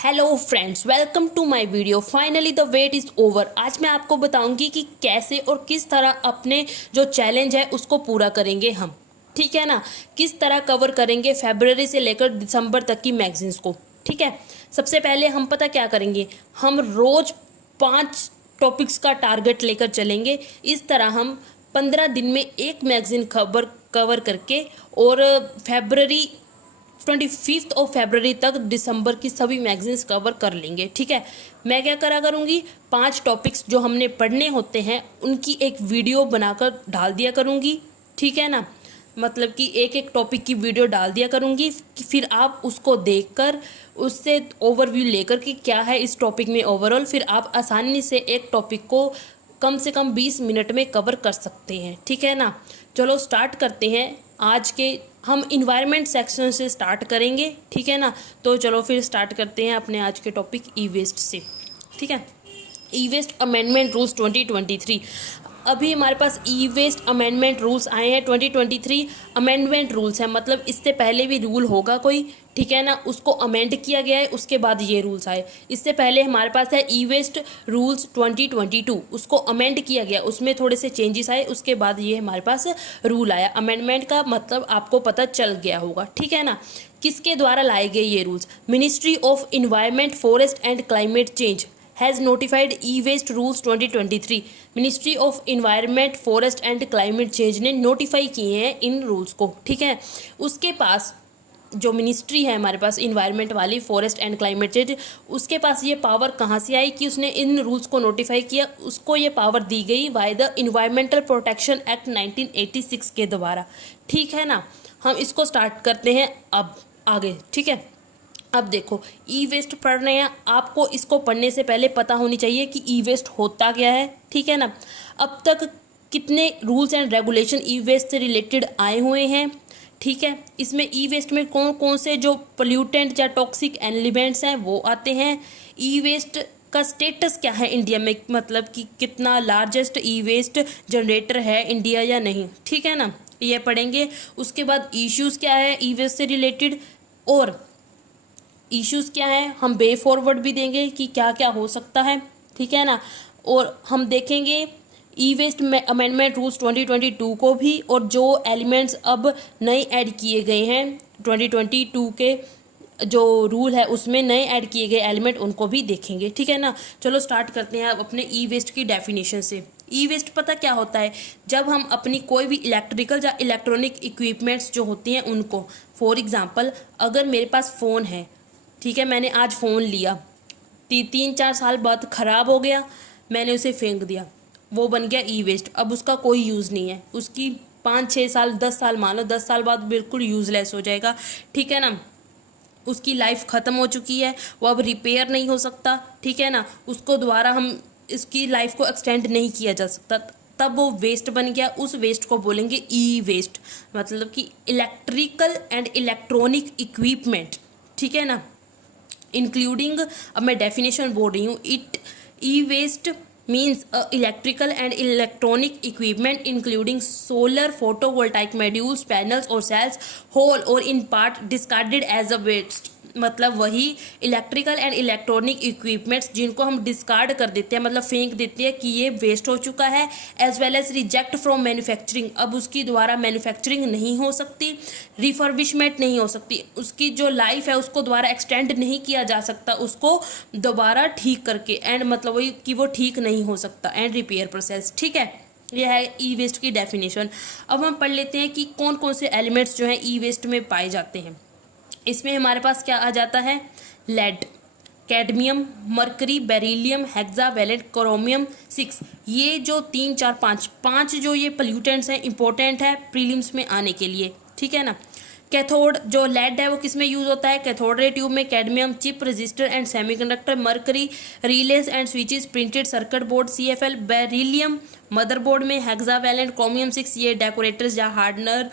Hello friends, welcome to my video. Finally the wait is over. आज मैं आपको बताऊंगी कि कैसे और किस तरह अपने जो चैलेंज है उसको पूरा करेंगे हम, ठीक है ना। किस तरह कवर करेंगे फरवरी से लेकर दिसंबर तक की मैगजीन्स को, ठीक है। सबसे पहले हम पता क्या करेंगे, हम रोज़ 5 टॉपिक्स का टारगेट लेकर चलेंगे। इस तरह हम 15 दिन में एक मैगजीन कवर करके और फरवरी 25 ऑफ फरवरी तक दिसंबर की सभी मैगजीन्स कवर कर लेंगे, ठीक है। मैं क्या करा करूँगी, 5 टॉपिक्स जो हमने पढ़ने होते हैं उनकी एक वीडियो बनाकर डाल दिया करूँगी, ठीक है ना। मतलब कि एक एक टॉपिक की वीडियो डाल दिया करूँगी, फिर आप उसको देखकर उससे ओवरव्यू लेकर कि क्या है इस टॉपिक में ओवरऑल, फिर आप आसानी से एक टॉपिक को कम से कम 20 मिनट में कवर कर सकते हैं, ठीक है ना। चलो स्टार्ट करते हैं। आज के हम इन्वायरमेंट सेक्शन से स्टार्ट करेंगे, ठीक है ना। तो चलो फिर स्टार्ट करते हैं अपने आज के टॉपिक ई वेस्ट से, ठीक है। E waste amendment rules 2023। अभी हमारे पास ई वेस्ट अमेंडमेंट रूल्स आए हैं। 2023 अमेंडमेंट रूल्स हैं, मतलब इससे पहले भी रूल होगा कोई, ठीक है ना, उसको अमेंड किया गया है, उसके बाद ये रूल्स आए। इससे पहले हमारे पास है ई वेस्ट रूल्स 2022, उसको अमेंड किया गया, उसमें थोड़े से चेंजेस आए, उसके बाद ये हमारे पास रूल आया। अमेंडमेंट का मतलब आपको पता चल गया होगा, ठीक है ना। किसके द्वारा लाए गए ये rules? Ministry of environment, forest and climate change has notified e waste rules 2023। Ministry of environment, forest and climate change ने नोटिफाई किए हैं इन रूल्स को, ठीक है। उसके पास जो मिनिस्ट्री है हमारे पास इन्वायरमेंट वाली, फॉरेस्ट एंड क्लाइमेट चेंज, उसके पास ये पावर कहाँ से आई कि उसने इन रूल्स को नोटिफाई किया? उसको ये पावर दी गई by the environmental protection act 1986 के द्वारा, ठीक है ना। हम इसको स्टार्ट करते हैं अब आगे, ठीक है। अब देखो, ई वेस्ट पढ़ रहे हैं, आपको इसको पढ़ने से पहले पता होनी चाहिए कि ई वेस्ट होता क्या है, ठीक है ना। अब तक कितने rules and regulation e waste से रिलेटेड आए हुए हैं, ठीक है। इसमें ई वेस्ट में कौन कौन से जो पोल्यूटेंट या टॉक्सिक एलिमेंट्स हैं वो आते हैं। ई वेस्ट का स्टेटस क्या है इंडिया में, मतलब कि कितना लार्जेस्ट ई वेस्ट जनरेटर है इंडिया या नहीं, ठीक है ना, ये पढ़ेंगे। उसके बाद इश्यूज़ क्या है ई वेस्ट से रिलेटेड, और इश्यूज़ क्या है हम वे फॉरवर्ड भी देंगे कि क्या क्या हो सकता है, ठीक है ना। और हम देखेंगे ई वेस्ट में अमेंडमेंट रूल्स 2022 को भी, और जो एलिमेंट्स अब नए ऐड किए गए हैं 2022 के जो रूल है उसमें नए ऐड किए गए एलिमेंट उनको भी देखेंगे, ठीक है ना। चलो स्टार्ट करते हैं अब अपने ई वेस्ट की डेफिनेशन से। ई वेस्ट पता क्या होता है? जब हम अपनी कोई भी इलेक्ट्रिकल या इलेक्ट्रॉनिक इक्विपमेंट्स जो होती हैं उनको, फॉर एग्जांपल अगर मेरे पास फ़ोन है, ठीक है, मैंने आज फ़ोन लिया, 3-4 साल बाद ख़राब हो गया, मैंने उसे फेंक दिया, वो बन गया ई वेस्ट। अब उसका कोई यूज़ नहीं है, उसकी 5-6 साल 10 साल, मान लो 10 साल बाद बिल्कुल यूज़लेस हो जाएगा, ठीक है ना। उसकी लाइफ ख़त्म हो चुकी है, वो अब रिपेयर नहीं हो सकता, ठीक है ना। उसको दोबारा हम इसकी लाइफ को एक्सटेंड नहीं किया जा सकता, तब वो वेस्ट बन गया। उस वेस्ट को बोलेंगे ई वेस्ट, मतलब कि इलेक्ट्रिकल एंड इलेक्ट्रॉनिक इक्विपमेंट, ठीक है ना, इंक्लूडिंग, अब मैं डेफिनेशन बोल रही हूँ, it e waste means electrical and electronic equipment including solar photovoltaic modules, panels और सेल्स, होल और in part discarded as a waste. मतलब वही इलेक्ट्रिकल एंड इलेक्ट्रॉनिक इक्विपमेंट्स जिनको हम डिस्कार्ड कर देते हैं, मतलब फेंक देते हैं कि ये वेस्ट हो चुका है, as well as reject from manufacturing, अब उसकी दोबारा मैन्युफैक्चरिंग नहीं हो सकती, रिफर्बिशमेंट नहीं हो सकती, उसकी जो लाइफ है उसको दोबारा एक्सटेंड नहीं किया जा सकता उसको दोबारा ठीक करके, एंड मतलब वही कि वो ठीक नहीं हो सकता, एंड रिपेयर प्रोसेस, ठीक है। यह है ई वेस्ट की डेफिनेशन। अब हम पढ़ लेते हैं कि कौन कौन से एलिमेंट्स जो हैं ई वेस्ट में पाए जाते हैं। इसमें हमारे पास क्या आ जाता है? Lead, cadmium, mercury, beryllium, hexavalent, chromium 6, ये जो 3 4 5 जो ये पोल्यूटेंट्स हैं इंपॉर्टेंट है प्रीलिम्स में आने के लिए, ठीक है ना। कैथोड, जो लेड है वो किस में यूज़ होता है? कैथोड रे ट्यूब में, cadmium chip, register and semiconductor, mercury रिलेस and switches, printed circuit board, CFL, beryllium motherboard में, हेक्सावेलेंट, क्रोमियम 6 ये डेकोरेटर्स या hardener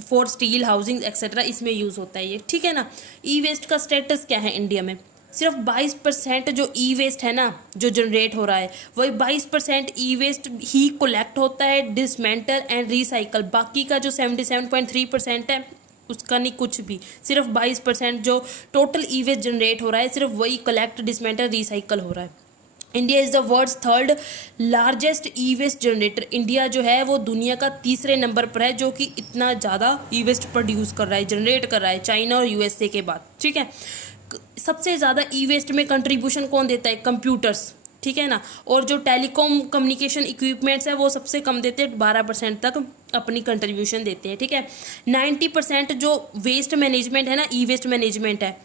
for steel housing etcetera, इसमें यूज़ होता है ये, ठीक है ना। ई वेस्ट का स्टेटस क्या है इंडिया में? सिर्फ 22% जो ई वेस्ट है ना जो जनरेट हो रहा है, वही 22% ई वेस्ट ही कलेक्ट होता है, डिसमेंटल एंड रिसाइकल। बाकी का जो 77.3% है उसका नहीं कुछ भी, सिर्फ 22% जो टोटल ई वेस्ट जनरेट हो रहा है सिर्फ वही कलेक्ट, डिसमेंटल, रिसाइकल हो रहा है। India is the world's third largest e waste generator. India जो है वो दुनिया का तीसरे नंबर पर है जो कि इतना ज़्यादा ई वेस्ट प्रोड्यूस कर रहा है, जनरेट कर रहा है, चाइना और यूएसए के बाद। ठीक है, सबसे ज़्यादा ई वेस्ट में कंट्रीब्यूशन कौन देता है? कंप्यूटर्स, ठीक है ना। और जो टेलीकॉम कम्युनिकेशन इक्विपमेंट्स है वो सबसे कम देते हैं, 12% तक अपनी कंट्रीब्यूशन देते हैं। ठीक है, 90% जो वेस्ट मैनेजमेंट है ना, ई वेस्ट मैनेजमेंट है,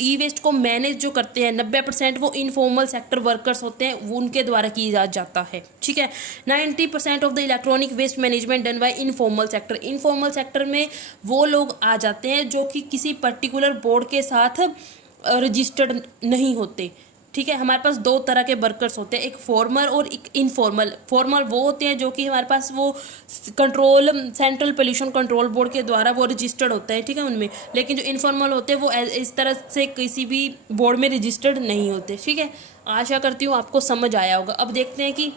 ई वेस्ट को मैनेज जो करते हैं 90% वो इनफॉर्मल सेक्टर वर्कर्स होते हैं, वो उनके द्वारा किया जाता है। ठीक है, 90% of the electronic waste management done by informal sector. Informal sector में वो लोग आ जाते हैं जो कि किसी पर्टिकुलर बोर्ड के साथ रजिस्टर्ड नहीं होते। ठीक है, हमारे पास दो तरह के वर्कर्स होते हैं, एक फॉर्मल और एक इनफॉर्मल। फॉर्मल वो होते हैं जो कि हमारे पास वो control, central pollution control board के द्वारा वो रजिस्टर्ड होता है। ठीक है, उनमें। लेकिन जो इनफॉर्मल होते हैं वो इस तरह से किसी भी बोर्ड में रजिस्टर्ड नहीं होते। ठीक है, आशा करती हूँ आपको समझ आया होगा। अब देखते हैं कि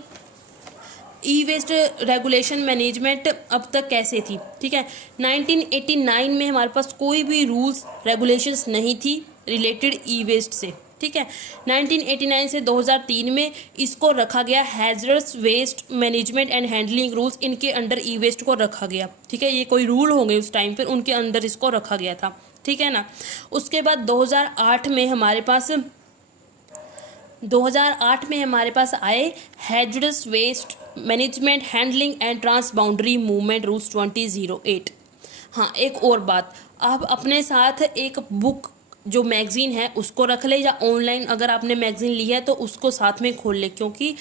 ई वेस्ट रेगुलेशन मैनेजमेंट अब तक कैसे थी। ठीक है, 1989 में हमारे पास कोई भी रूल्स रेगुलेशंस नहीं थी रिलेटेड ई वेस्ट से। ठीक है, 1989 से 2003 में इसको रखा गया hazardous waste management and handling rules, इनके अंडर ई वेस्ट को रखा गया। ठीक है, ये कोई रूल होंगे उस टाइम पर, उनके अंदर इसको रखा गया था। ठीक है ना। उसके बाद 2008 में हमारे पास आए hazardous waste management handling and transboundary movement rules 2008। हाँ, एक और बात, आप अपने साथ एक बुक जो मैगज़ीन है उसको रख ले, या ऑनलाइन अगर आपने मैगज़ीन ली है तो उसको साथ में खोल ले, क्योंकि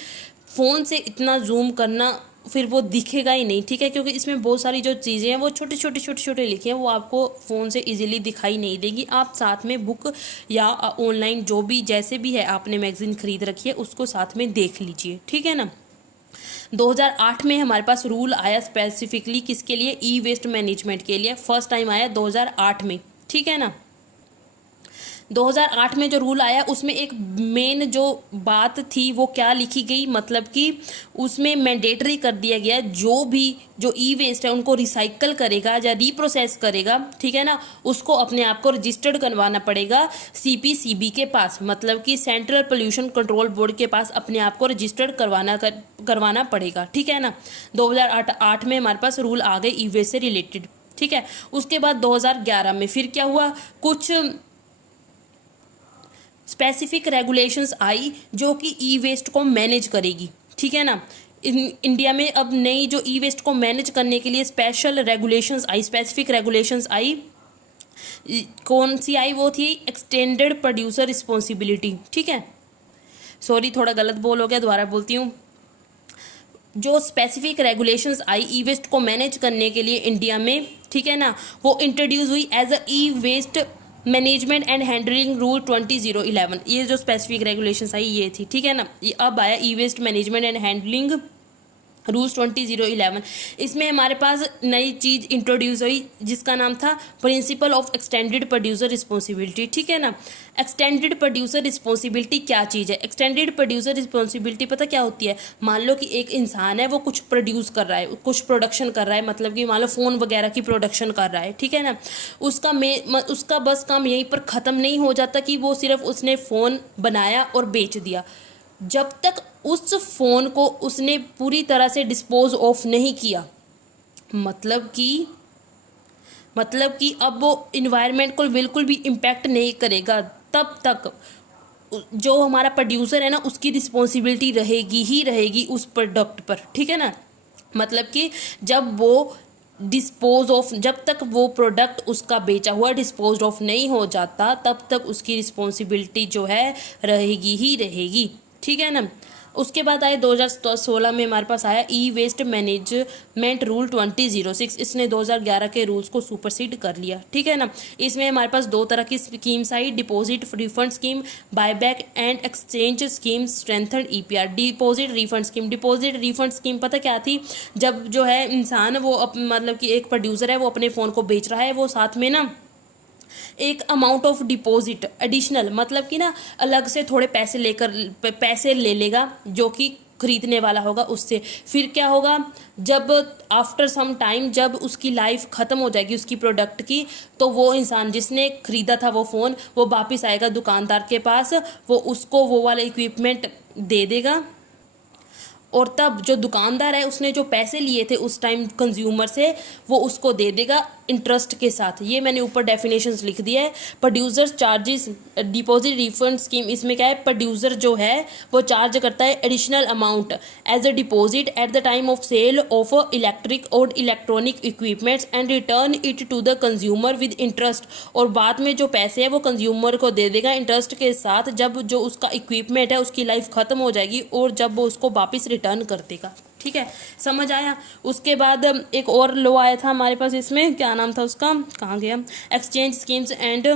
फ़ोन से इतना जूम करना फिर वो दिखेगा ही नहीं। ठीक है, क्योंकि इसमें बहुत सारी जो चीज़ें हैं वो छोटे लिखी हैं, वो आपको फ़ोन से इजीली दिखाई नहीं देगी। आप साथ में बुक या ऑनलाइन जो भी जैसे भी है आपने मैगज़ीन ख़रीद रखी है उसको साथ में देख लीजिए। ठीक है ना। 2008 में हमारे पास रूल आया स्पेसिफिकली किसके लिए? ई वेस्ट मैनेजमेंट के लिए। फर्स्ट टाइम आया 2008 में। ठीक है ना। 2008 में जो रूल आया उसमें एक मेन जो बात थी वो क्या लिखी गई, मतलब कि उसमें मैंडेटरी कर दिया गया जो ई वेस्ट है उनको रिसाइकल करेगा या रीप्रोसेस करेगा, ठीक है ना, उसको अपने आप को रजिस्टर्ड करवाना पड़ेगा सीपीसीबी के पास, मतलब कि सेंट्रल पोल्यूशन कंट्रोल बोर्ड के पास अपने आप को रजिस्टर्ड करवाना पड़ेगा। ठीक है ना। 2008 में हमारे पास रूल आ गए ई वेस्ट से रिलेटेड। ठीक है, उसके बाद 2011 में फिर क्या हुआ, कुछ स्पेसिफिक रेगुलेशंस आई जो कि ई वेस्ट को मैनेज करेगी। ठीक है ना। इंडिया में अब नई जो ई वेस्ट को मैनेज करने के लिए स्पेशल रेगुलेशंस आई, स्पेसिफिक रेगुलेशंस आई। कौन सी आई? वो थी एक्सटेंडेड प्रोड्यूसर रिस्पॉन्सिबिलिटी। ठीक है, सॉरी थोड़ा गलत बोल हो गया, दोबारा बोलती हूँ। जो स्पेसिफिक रेगुलेशंस आई ई वेस्ट को मैनेज करने के लिए इंडिया में, ठीक है ना, वो इंट्रोड्यूस हुई as a e waste management and handling rule 2011। ये जो स्पेसिफिक रेगुलेशंस आई ये थी। ठीक है ना। ये अब आया e waste management and handling rules 2011। इसमें हमारे पास नई चीज़ इंट्रोड्यूस हुई जिसका नाम था principle of extended producer responsibility. ठीक है ना। एक्सटेंडेड प्रोड्यूसर रिस्पॉन्सिबिलिटी क्या चीज़ है? एक्सटेंडेड प्रोड्यूसर रिस्पॉन्सिबिलिटी पता क्या होती है? मान लो कि एक इंसान है, वो कुछ प्रोड्यूस कर रहा है, कुछ प्रोडक्शन कर रहा है, मतलब कि मान लो फ़ोन वगैरह की प्रोडक्शन कर रहा है। ठीक है ना। उसका बस काम यहीं पर ख़त्म नहीं हो जाता कि वो सिर्फ उसने फ़ोन बनाया और बेच दिया। जब तक उस फ़ोन को उसने पूरी तरह से डिस्पोज ऑफ नहीं किया, मतलब कि अब वो इन्वायरमेंट को बिल्कुल भी इम्पैक्ट नहीं करेगा, तब तक जो हमारा प्रोड्यूसर है ना उसकी रिस्पॉन्सिबिलिटी रहेगी ही रहेगी उस प्रोडक्ट पर। ठीक है ना। मतलब कि जब तक वो प्रोडक्ट उसका बेचा हुआ डिस्पोज ऑफ नहीं हो जाता, तब तक उसकी रिस्पॉन्सिबिलिटी जो है रहेगी ही रहेगी। ठीक है ना। उसके बाद आए 2016 में हमारे पास आया ई वेस्ट मैनेजमेंट रूल 2006। इसने 2011 के रूल्स को सुपरसीड कर लिया। ठीक है ना। इसमें हमारे पास दो तरह की schemes I, deposit refund scheme, buyback and exchange scheme, strengthen EPR. Deposit refund scheme पता क्या थी? जब जो है इंसान वो मतलब कि एक प्रोड्यूसर है वो अपने फ़ोन को बेच रहा है, वो साथ में ना एक अमाउंट ऑफ डिपॉजिट एडिशनल, मतलब कि ना अलग से थोड़े पैसे ले लेगा, जो कि खरीदने वाला होगा उससे। फिर क्या होगा, जब आफ्टर सम टाइम जब उसकी लाइफ ख़त्म हो जाएगी उसकी प्रोडक्ट की, तो वो इंसान जिसने ख़रीदा था वो फ़ोन, वो वापस आएगा दुकानदार के पास, वो उसको वो वाला इक्विपमेंट दे देगा, और तब जो दुकानदार है उसने जो पैसे लिए थे उस टाइम कंज्यूमर से, वो उसको दे देगा इंटरेस्ट के साथ। ये मैंने ऊपर डेफिनेशंस लिख दिया है। Producer charges deposit refund scheme, इसमें क्या है, प्रोड्यूसर जो है वो चार्ज करता है additional amount as a deposit at the time of sale of electric और electronic equipments and return it to the consumer with interest, और बाद में जो पैसे है वो कंज्यूमर को दे देगा इंटरेस्ट के साथ, जब जो उसका इक्विपमेंट है उसकी लाइफ ख़त्म हो जाएगी और जब वो उसको वापस रिटर्न कर देगा। ठीक है, समझ आया। उसके बाद एक और लो आया था हमारे पास, इसमें क्या नाम था उसका, कहाँ गया, एक्सचेंज स्कीम्स एंड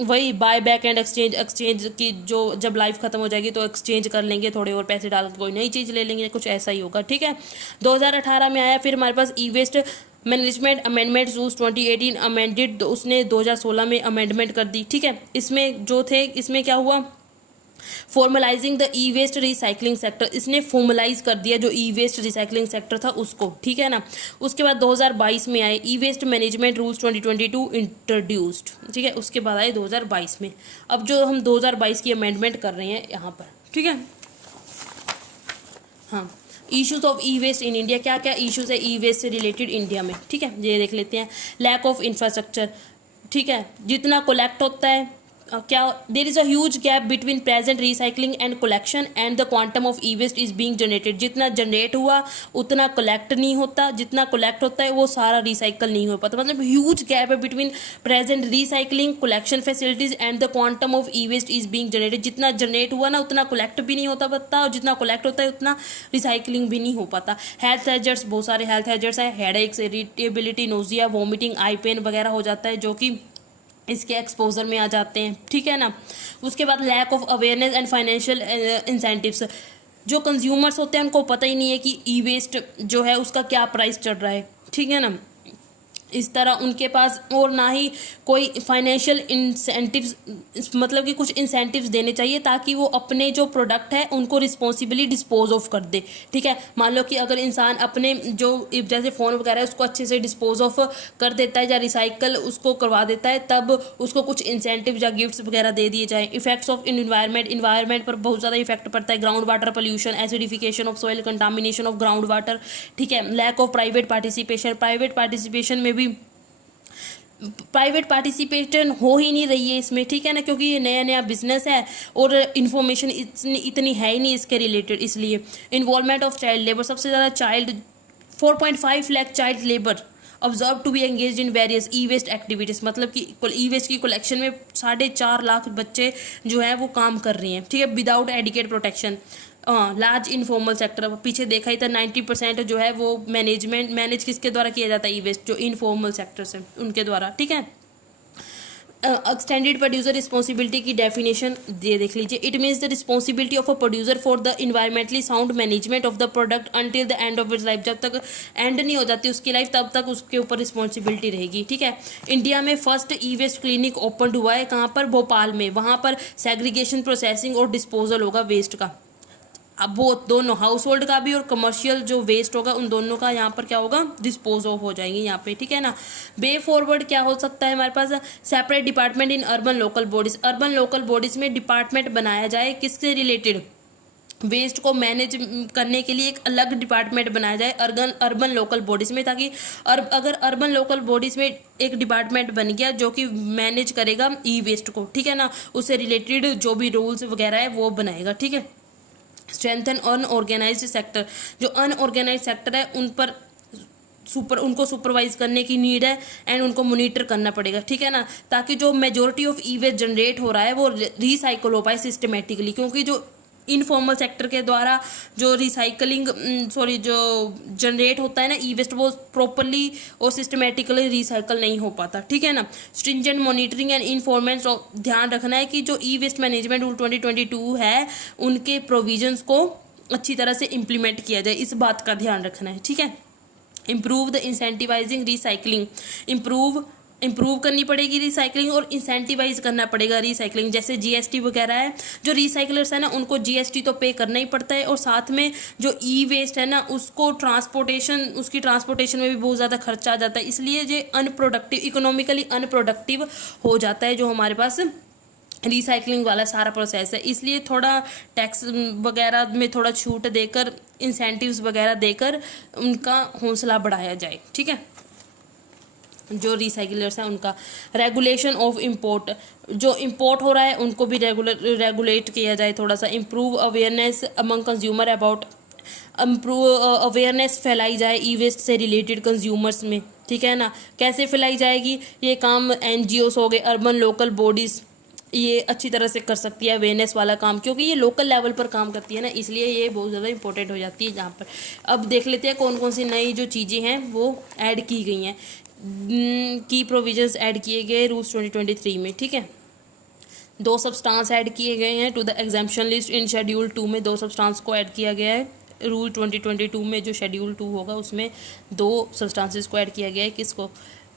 वही buy back and exchange, exchange की जो जब लाइफ खत्म हो जाएगी तो एक्सचेंज कर लेंगे, थोड़े और पैसे डाल के कोई नई चीज़ ले लेंगे, कुछ ऐसा ही होगा। ठीक है, 2018 में आया। फिर हमारे पास e waste management amendment rules 2018 amended, उसने 2016 में अमेंडमेंट कर दी। ठीक है, इसमें जो थे, इसमें क्या हुआ, formalising the e waste recycling sector, इसने फॉर्मलाइज कर दिया जो ई वेस्ट रिसाइकलिंग सेक्टर था उसको। ठीक है ना। उसके बाद 2022 में आए ई वेस्ट मैनेजमेंट रूल्स 2022 इंट्रोड्यूस्ड। ठीक है, उसके बाद आए 2022 में। अब जो हम 2022 की अमेंडमेंट कर रहे हैं यहाँ पर, ठीक है। हाँ, issues of e waste in India, क्या क्या इश्यूज है ई वेस्ट से रिलेटेड इंडिया में। ठीक है, ये देख लेते हैं। लैक ऑफ इंफ्रास्ट्रक्चर, ठीक है, जितना कलेक्ट होता है क्या, there is a huge gap between present recycling and collection and the quantum of e waste is being generated, जितना जनरेट हुआ उतना कलेक्ट नहीं होता, जितना कलेक्ट होता है वो सारा रिसाइकल नहीं हो पाता। मतलब ह्यूज गैप है between present recycling collection facilities and the quantum of e waste is being generated, जितना जनरेट हुआ ना उतना कलेक्ट भी नहीं होता पता, और जितना कलेक्ट होता है उतना रिसाइकलिंग भी नहीं हो पाता। हेल्थ हैजर्ड्स, बहुत सारे हेल्थ हैजर्ड्स हैं, हेडेक्स, इरिटेबिलिटी, नोजिया, वॉमिटिंग, आई पेन वगैरह हो जाता है, जो कि इसके एक्सपोजर में आ जाते हैं। ठीक है ना। उसके बाद lack of awareness and financial incentives, जो कंज्यूमर्स होते हैं उनको पता ही नहीं है कि ई वेस्ट जो है उसका क्या प्राइस चल रहा है। ठीक है ना, इस तरह उनके पास, और ना ही कोई फाइनेंशियल इंसेंटिव्स, मतलब कि कुछ इंसेंटिव्स देने चाहिए ताकि वो अपने जो प्रोडक्ट है उनको रिस्पॉन्सिबली डिस्पोज ऑफ कर दे। ठीक है, मान लो कि अगर इंसान अपने जो जैसे फ़ोन वगैरह है उसको अच्छे से डिस्पोज ऑफ कर देता है या रिसाइकल उसको करवा देता है, तब उसको कुछ इंसेंटिव या गिफ्ट्स वगैरह दे दिए जाएँ। इफेक्ट्स ऑफ इन्वायरमेंट पर बहुत ज़्यादा इफेक्ट पड़ता है। Ground water pollution, acidification of soil, contamination of ground water. ठीक है, लैक ऑफ प्राइवेट पार्टिसिपेशन में भी प्राइवेट पार्टिसिपेशन हो ही नहीं रही है इसमें। ठीक है ना, क्योंकि ये नया नया बिजनेस है और इन्फॉर्मेशन इतनी है ही नहीं इसके रिलेटेड। इसलिए इन्वॉल्वमेंट ऑफ चाइल्ड लेबर, सबसे ज़्यादा 4.5 lakh child labour observe to be engage in various e waste activities, मतलब कि ई वेस्ट की कलेक्शन में 4.5 लाख बच्चे जो है वो काम कर रहे हैं। ठीक है, without adequate protection. Large informal sector, पीछे देखा ही था 90% जो है वो मैनेज किसके द्वारा किया जाता है, ई वेस्ट, जो इनफॉर्मल सेक्टर्स हैं उनके द्वारा। ठीक है, एक्सटेंडेड प्रोड्यूसर रिस्पॉन्सिबिलिटी की डेफिनेशन ये देख लीजिए। It means the responsibility of a producer for the environmentally sound management of the product until the end of its life, जब तक एंड नहीं हो जाती उसकी लाइफ तब तक उसके ऊपर रिस्पॉन्सिबिलिटी रहेगी। ठीक है, इंडिया में फर्स्ट ई वेस्ट क्लिनिक ओपन हुआ है, कहाँ पर, भोपाल में। वहाँ पर सेग्रीगेशन, प्रोसेसिंग और डिस्पोजल होगा वेस्ट का। अब वो दोनों हाउस होल्ड का भी और कमर्शियल जो वेस्ट होगा उन दोनों का यहाँ पर क्या होगा, डिस्पोज ऑफ हो जाएंगे यहाँ पे। ठीक है ना। वे फॉरवर्ड क्या हो सकता है हमारे पास, separate department in urban local bodies, urban local bodies में डिपार्टमेंट बनाया जाए किससे रिलेटेड, वेस्ट को मैनेज करने के लिए एक अलग डिपार्टमेंट बनाया जाए अर्बन लोकल बॉडीज़ में, ताकि अगर अर्बन लोकल बॉडीज़ में एक डिपार्टमेंट बन गया जो कि मैनेज करेगा ई वेस्ट को, ठीक है ना, उससे रिलेटेड जो भी रूल्स वगैरह है वो बनाएगा। ठीक है। स्ट्रेंथन अनऑर्गेनाइज्ड सेक्टर, जो अनऑर्गेनाइज्ड सेक्टर है उन पर उनको सुपरवाइज करने की नीड है एंड उनको मोनिटर करना पड़ेगा। ठीक है ना, ताकि जो majority of e waste generate हो रहा है वो रिसाइकल हो पाए सिस्टमेटिकली, क्योंकि जो इनफॉर्मल सेक्टर के द्वारा जो जो जनरेट होता है ना ई वेस्ट, वो प्रॉपरली और सिस्टमेटिकली रिसाइकल नहीं हो पाता। ठीक है ना। स्ट्रिंजेंट मॉनिटरिंग एंड इन्फॉर्मेंट, ध्यान रखना है कि जो ई वेस्ट मैनेजमेंट रूल 2022 है उनके प्रोविजंस को अच्छी तरह से इम्प्लीमेंट किया जाए, इस बात का ध्यान रखना है। ठीक है। Improve the incentivising recycling, improve improve करनी पड़ेगी रिसाइकलिंग और इंसेंटिवाइज करना पड़ेगा रिसाइकलिंग। जैसे जीएसटी वगैरह है, जो रिसाइकलर्स है ना उनको जीएसटी तो पे करना ही पड़ता है, और साथ में जो ई वेस्ट है ना उसको उसकी ट्रांसपोर्टेशन में भी बहुत ज़्यादा खर्चा आ जाता है, इसलिए ये अनप्रोडक्टिव, इकोनॉमिकली अनप्रोडक्टिव हो जाता है जो हमारे पास रिसाइकलिंग वाला सारा प्रोसेस है। इसलिए थोड़ा टैक्स वगैरह में थोड़ा छूट देकर, इंसेंटिव्स वगैरह देकर उनका हौसला बढ़ाया जाए, ठीक है, जो रिसाइकलर्स हैं उनका। रेगुलेशन ऑफ इम्पोर्ट, जो इम्पोर्ट हो रहा है उनको भी रेगुलेट किया जाए थोड़ा सा। Improve awareness among consumer about, improve awareness फैलाई जाए ई वेस्ट से रिलेटेड कंज्यूमर्स में, ठीक है ना। कैसे फैलाई जाएगी, ये काम एनजीओस हो गए, अर्बन लोकल बॉडीज़, ये अच्छी तरह से कर सकती है अवेयरनेस वाला काम, क्योंकि ये लोकल लेवल पर काम करती है ना, इसलिए ये बहुत ज़्यादा इंपॉर्टेंट हो जाती है जहाँ पर। अब देख लेते हैं कौन कौन सी नई जो चीज़ें हैं वो ऐड की गई हैं, की प्रोविजंस ऐड किए गए रूल्स 2023 में, ठीक है। 2 सब्सटेंस ऐड किए गए हैं to the exemption list in schedule 2 में, 2 सब्सटेंस को ऐड किया गया है रूल 2022 में। जो शेड्यूल 2 होगा उसमें 2 सब्सटेंसेस को ऐड किया गया है, किसको,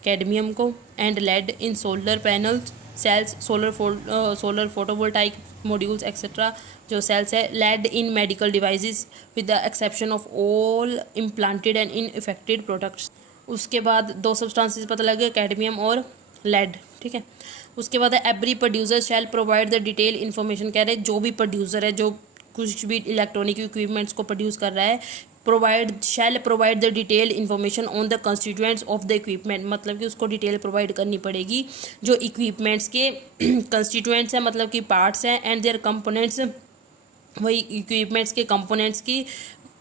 कैडमियम को, and lead in solar panels, cells, solar photovoltaic modules etcetera, जो सेल्स है, lead in medical devices with the exception of all implanted and infected products. उसके बाद 2 सब्सटेंसेस पता लगे, कैडमियम और लेड, ठीक है। उसके बाद every producer shell provide the detail information, कह रहे हैं जो भी प्रोड्यूसर है जो कुछ भी इलेक्ट्रॉनिक इक्विपमेंट्स को प्रोड्यूस कर रहा है, शैल provide the detail information on the constituents of the equipment, मतलब कि उसको डिटेल प्रोवाइड करनी पड़ेगी जो इक्विपमेंट्स के कंस्टिट्यूएंट्स हैं, मतलब कि पार्ट्स हैं, एंड देयर कंपोनेंट्स, वही इक्विपमेंट्स के कंपोनेंट्स की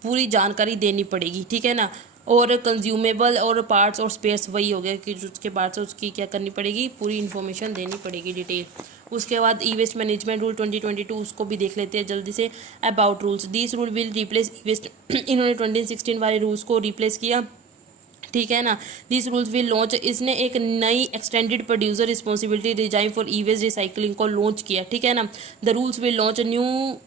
पूरी जानकारी देनी पड़ेगी, ठीक है ना। और कंज्यूमेबल और पार्ट्स और स्पेयर्स, वही हो गया कि जो उसके पार्ट्स है उसकी क्या करनी पड़ेगी, पूरी इन्फॉर्मेशन देनी पड़ेगी, डिटेल। उसके बाद ई वेस्ट मैनेजमेंट रूल 2022, उसको भी देख लेते हैं जल्दी से। About rules, this rule will replace e waste, इन्होंने 2016 वाले रूल्स को रिप्लेस किया, ठीक है ना। दिस रूल्स विल लॉन्च, इसने एक नई extended producer responsibility design for e waste recycling को लॉन्च किया, ठीक है ना। The rules will launch new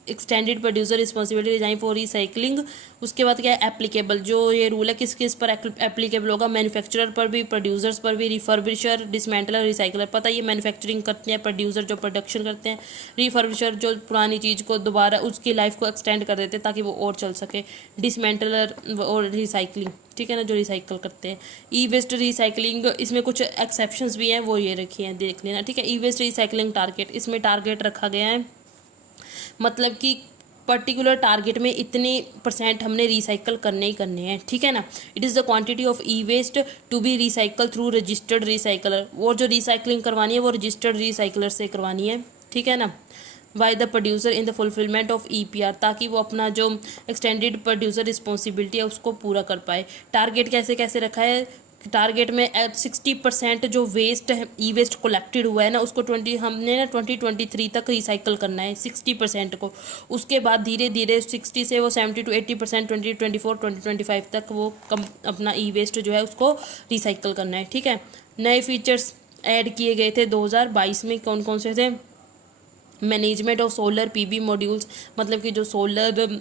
extended producer responsibility design for recycling. उसके बाद क्या है, एप्लीकेबल, जो ये रूल है किस किस पर एप्लीकेबल होगा, मैन्युफैक्चरर पर भी, प्रोड्यूसर्स पर भी, रिफर्बिशर, डिसमेंटलर, रिसाइकलर। पता है ये मैन्युफैक्चरिंग करते हैं, प्रोड्यूसर जो प्रोडक्शन करते हैं, रिफर्बिशर जो पुरानी चीज़ को दोबारा उसकी लाइफ को एक्सटेंड कर देते हैं ताकि वो और चल सके, डिसमेंटलर और रिसाइकलिंग, ठीक है ना, जो रिसाइकल करते हैं। ई वेस्ट रिसाइकलिंग, इसमें कुछ एक्सेप्शंस भी हैं, वो ये रखी हैं, देख लेना, ठीक है। ई वेस्ट रिसाइकलिंग टारगेट, इसमें टारगेट रखा गया है, मतलब कि पर्टिकुलर टारगेट में इतने % हमने रिसाइकल करने ही करने हैं, ठीक है ना। It is the quantity of e waste to be recycle through registered recycler, वो जो रिसाइकलिंग करवानी है वो रजिस्टर्ड रिसाइकलर से करवानी है, ठीक है ना। By the producer in the fulfilment of EPR, ताकि वो अपना जो एक्सटेंडेड प्रोड्यूसर रिस्पॉन्सिबिलिटी है उसको पूरा कर पाए। टारगेट कैसे कैसे रखा है, टारगेट में 60% जो वेस्ट है, ई वेस्ट कलेक्टेड हुआ है ना उसको हमने ना 2023 तक रिसाइकल करना है 60% को। उसके बाद धीरे धीरे 60 से वो 70 to 80% 2024 2025 तक वो अपना ई वेस्ट जो है उसको रिसाइकल करना है, ठीक है। नए फीचर्स ऐड किए गए थे 2022 में, कौन कौन से थे, management of solar PV modules, मतलब कि जो solar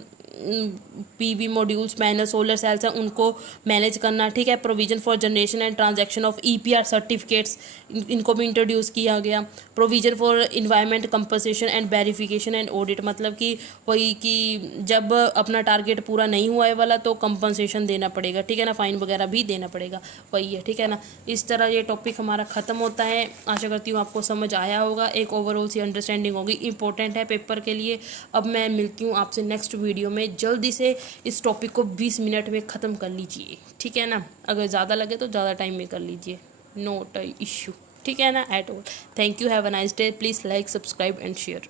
PV modules, panel, solar cells हैं उनको मैनेज करना, ठीक है। Provision for generation and transaction of EPR certificates, इनको भी इंट्रोड्यूस किया गया। Provision for environment compensation and verification and audit, मतलब कि वही कि जब अपना टारगेट पूरा नहीं हुआ है वाला तो कंपनसेशन देना पड़ेगा, ठीक है ना, फाइन वगैरह भी देना पड़ेगा, वही है, ठीक है ना। इस तरह ये टॉपिक हमारा ख़त्म होता है। आशा करती हूँ आपको समझ आया होगा, एक ओवरऑल सी अंडरस्टैंडिंग होगी, इंपॉर्टेंट है पेपर के लिए। अब मैं मिलती हूँ आपसे नेक्स्ट वीडियो में, जल्दी से इस टॉपिक को 20 मिनट में ख़त्म कर लीजिए, ठीक है ना। अगर ज़्यादा लगे तो ज़्यादा टाइम में कर लीजिए, नोट इश्यू, ठीक है ना, at all. Thank you, have a nice day, please like, subscribe and share.